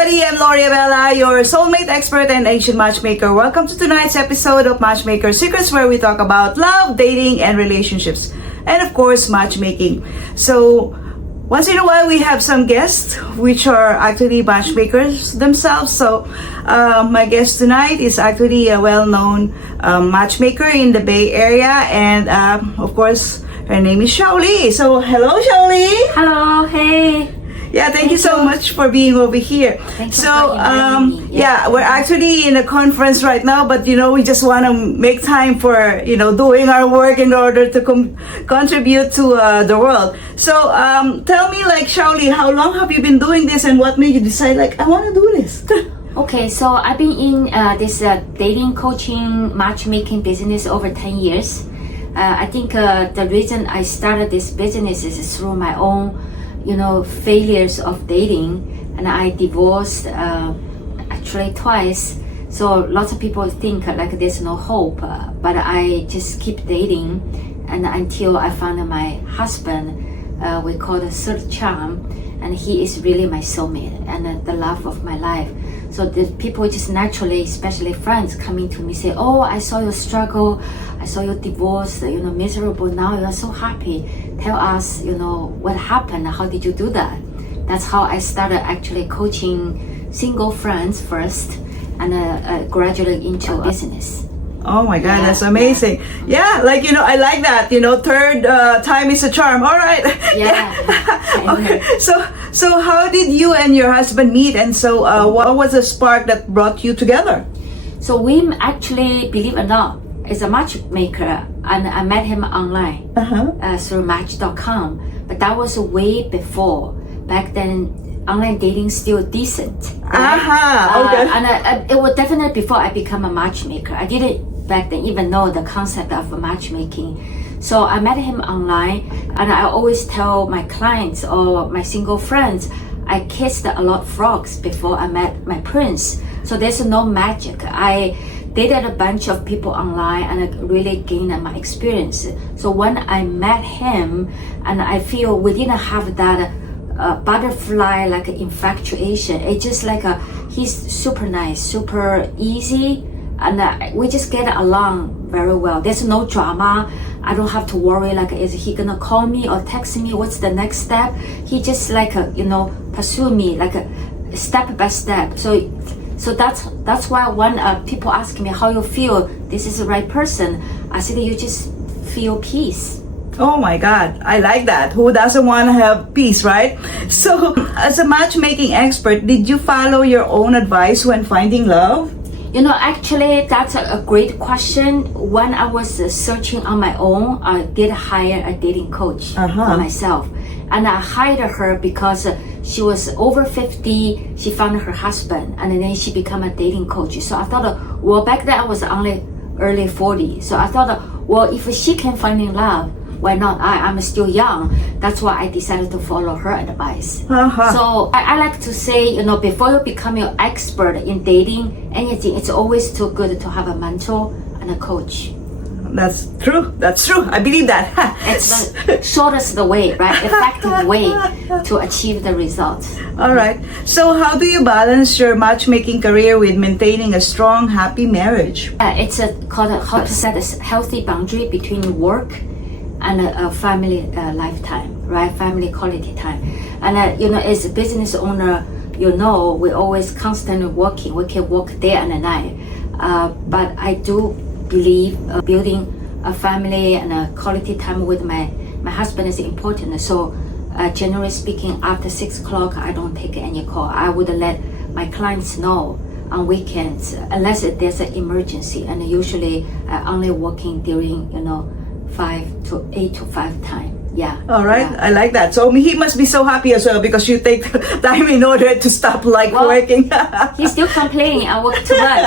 everybody, I'm Lorii Abela, your Soulmate Expert and Asian Matchmaker. Welcome to tonight's episode of Matchmaker Secrets, where we talk about love, dating, and relationships. And of course, matchmaking. So, once in a while, we have some guests, which are actually matchmakers themselves. So, my guest tonight is actually a well-known matchmaker in the Bay Area. And, of course, her name is Xiaoli. So, hello, Xiaoli. Hello, hey. Yeah, thank you so much for being over here. Thanks so, yeah, we're actually in a conference right now, but we just want to make time for doing our work in order to contribute to the world. So, tell me, like, Xiaoli, how long have you been doing this, and what made you decide, like, I want to do this? Okay, so I've been in this dating coaching matchmaking business over 10 years. I think the reason I started this business is through my own failures of dating, and I divorced actually twice. So lots of people think like there's no hope, but I just keep dating, and until I found my husband, we call the third charm, and he is really my soulmate and the love of my life. So the people just naturally, especially friends, coming to me say, "Oh, I saw your struggle, I saw your divorce, miserable. Now you are so happy. Tell us, what happened? How did you do that?" That's how I started actually coaching single friends first, and gradually into business. Oh my God, that's amazing. Yeah, like, I like that, third time is a charm. All right. Yeah. Okay. So how did you and your husband meet? And so what was the spark that brought you together? So we actually, believe it or not, is a matchmaker, and I met him online through Match.com. But that was way before. Back then, online dating still decent. Right? Okay. And it was definitely before I become a matchmaker. I didn't back then even know the concept of matchmaking. So I met him online, and I always tell my clients or my single friends, I kissed a lot of frogs before I met my prince. So there's no magic. I dated a bunch of people online, and I really gained my experience. So when I met him, and I feel we didn't have that butterfly like infatuation. It's just like he's super nice, super easy, and we just get along very well. There's no drama. I don't have to worry like, is he gonna call me or text me? What's the next step? He just like pursue me like step by step. So that's why when people ask me how you feel, this is the right person, I said you just feel peace. Oh my God, I like that. Who doesn't want to have peace, right? So, as a matchmaking expert, did you follow your own advice when finding love? Actually, that's a great question. When I was searching on my own, I did hire a dating coach for myself. And I hired her because she was over 50, she found her husband, and then she became a dating coach. So I thought, well, back then I was only early 40. So I thought, well, if she can find love, why not? I'm still young. That's why I decided to follow her advice. So I like to say, before you become your expert in dating, anything, it's always too good to have a mentor and a coach. That's true. That's true. I believe that. It's the shortest way, right? Effective way to achieve the results. All right. So how do you balance your matchmaking career with maintaining a strong, happy marriage? It's called how to set a healthy boundary between work and a family lifetime, right? Family quality time. And as a business owner, we always constantly working. We can work day and night. But I do believe building a family and a quality time with my husband is important. So generally speaking, after 6 o'clock, I don't take any call. I would let my clients know on weekends, unless there's an emergency. And usually only working during, 8 to 5 time. Yeah. All right. Yeah. I like that. So he must be so happy as well because you take time in order to stop working. He's still complaining. I work too much.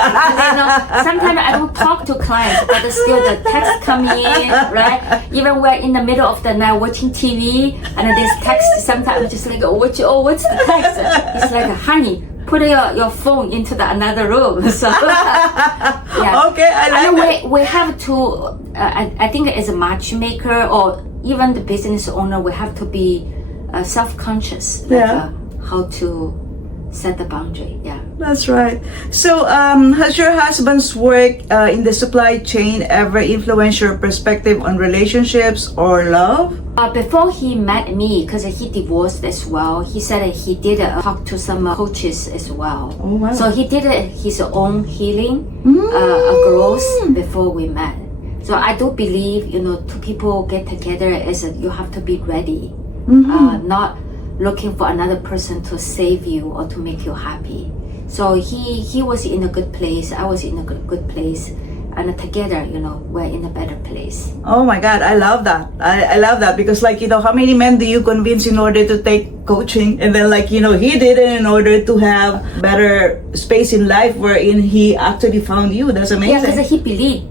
Sometimes I don't talk to clients, but still the text coming in, right? Even we're in the middle of the night watching TV, and there's text. Sometimes I'm just like, what's the text? It's like, honey, put your phone into another room. So yeah. Okay, I like that. We have to. I think as a matchmaker or even the business owner, we have to be self-conscious, like how to set the boundary. Yeah. That's right. So, has your husband's work in the supply chain ever influenced your perspective on relationships or love? Before he met me, because he divorced as well, he said that he did talk to some coaches as well. Oh, wow. So he did his own healing, growth before we met. So I do believe, two people get together is you have to be ready, not looking for another person to save you or to make you happy. So he was in a good place, I was in a good place, and together, we're in a better place. Oh my God, I love that. I love that because how many men do you convince in order to take coaching? And then he did it in order to have better space in life wherein he actually found you. That's amazing. Yeah, because he believed.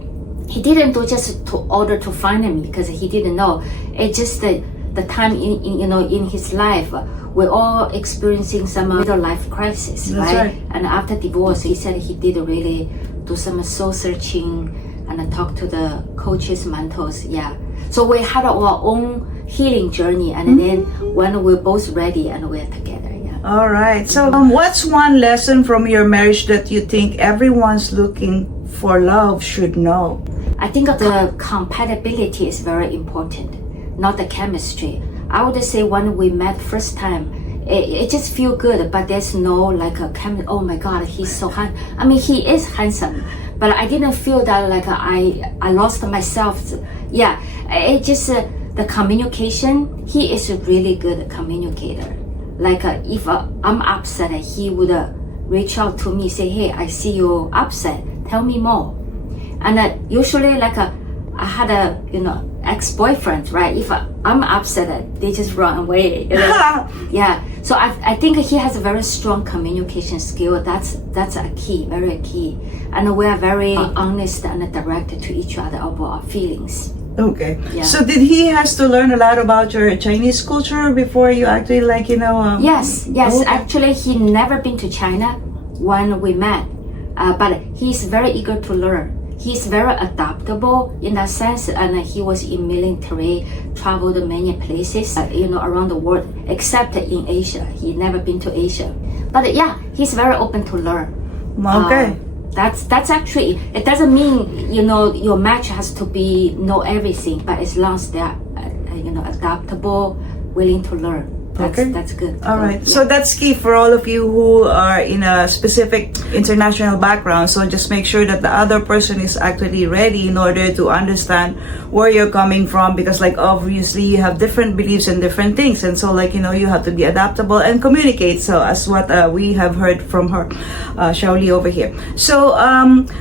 He didn't do just to order to find me because he didn't know. It's just the time in his life, we're all experiencing some middle life crisis, right? And after divorce, he said he did really do some soul searching and talk to the coaches, mentors. Yeah. So we had our own healing journey, and then when we're both ready and we're together. Yeah. All right. So, what's one lesson from your marriage that you think everyone's looking for love should know? I think the compatibility is very important, not the chemistry. I would say when we met first time, it just feel good, but there's no oh my God, he's so handsome. I mean, he is handsome, but I didn't feel that I lost myself. Yeah, it just the communication. He is a really good communicator. If I'm upset, he would reach out to me, say, hey, I see you upset, tell me more. And usually I had a ex-boyfriend, right? If I'm upset, they just run away. Yeah. So I think he has a very strong communication skill. That's a key, very key. And we are very honest and direct to each other about our feelings. Okay. Yeah. So did he has to learn a lot about your Chinese culture before you actually Yes. Okay. Actually, he never been to China when we met, but he's very eager to learn. He's very adaptable in that sense, and he was in military, traveled many places, around the world, except in Asia. He never been to Asia, but yeah, he's very open to learn. Okay. That's actually, it doesn't mean your match has to know everything, but as long as they're adaptable, willing to learn. That's good. All right. Yeah. So that's key for all of you who are in a specific international background. So just make sure that the other person is actually ready in order to understand where you're coming from, because obviously you have different beliefs and different things, and so you have to be adaptable and communicate. So as what we have heard from her, Xiaoli over here. So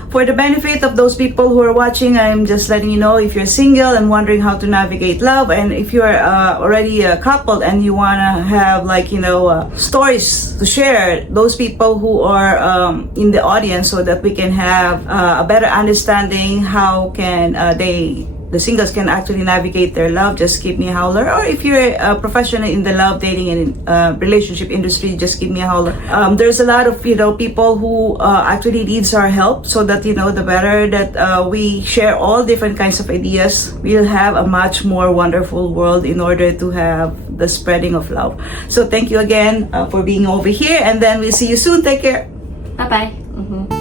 for the benefit of those people who are watching, I'm just letting you know, if you're single and wondering how to navigate love, and if you're already a couple and you want to have stories to share, those people who are in the audience, so that we can have a better understanding how can the singles can actually navigate their love, just give me a holler. Or if you're a professional in the love, dating, and relationship industry, just give me a holler. There's a lot of people who actually needs our help, so that the better that we share all different kinds of ideas, we'll have a much more wonderful world in order to have the spreading of love. So thank you again for being over here, and then we'll see you soon. Take care. Bye-bye.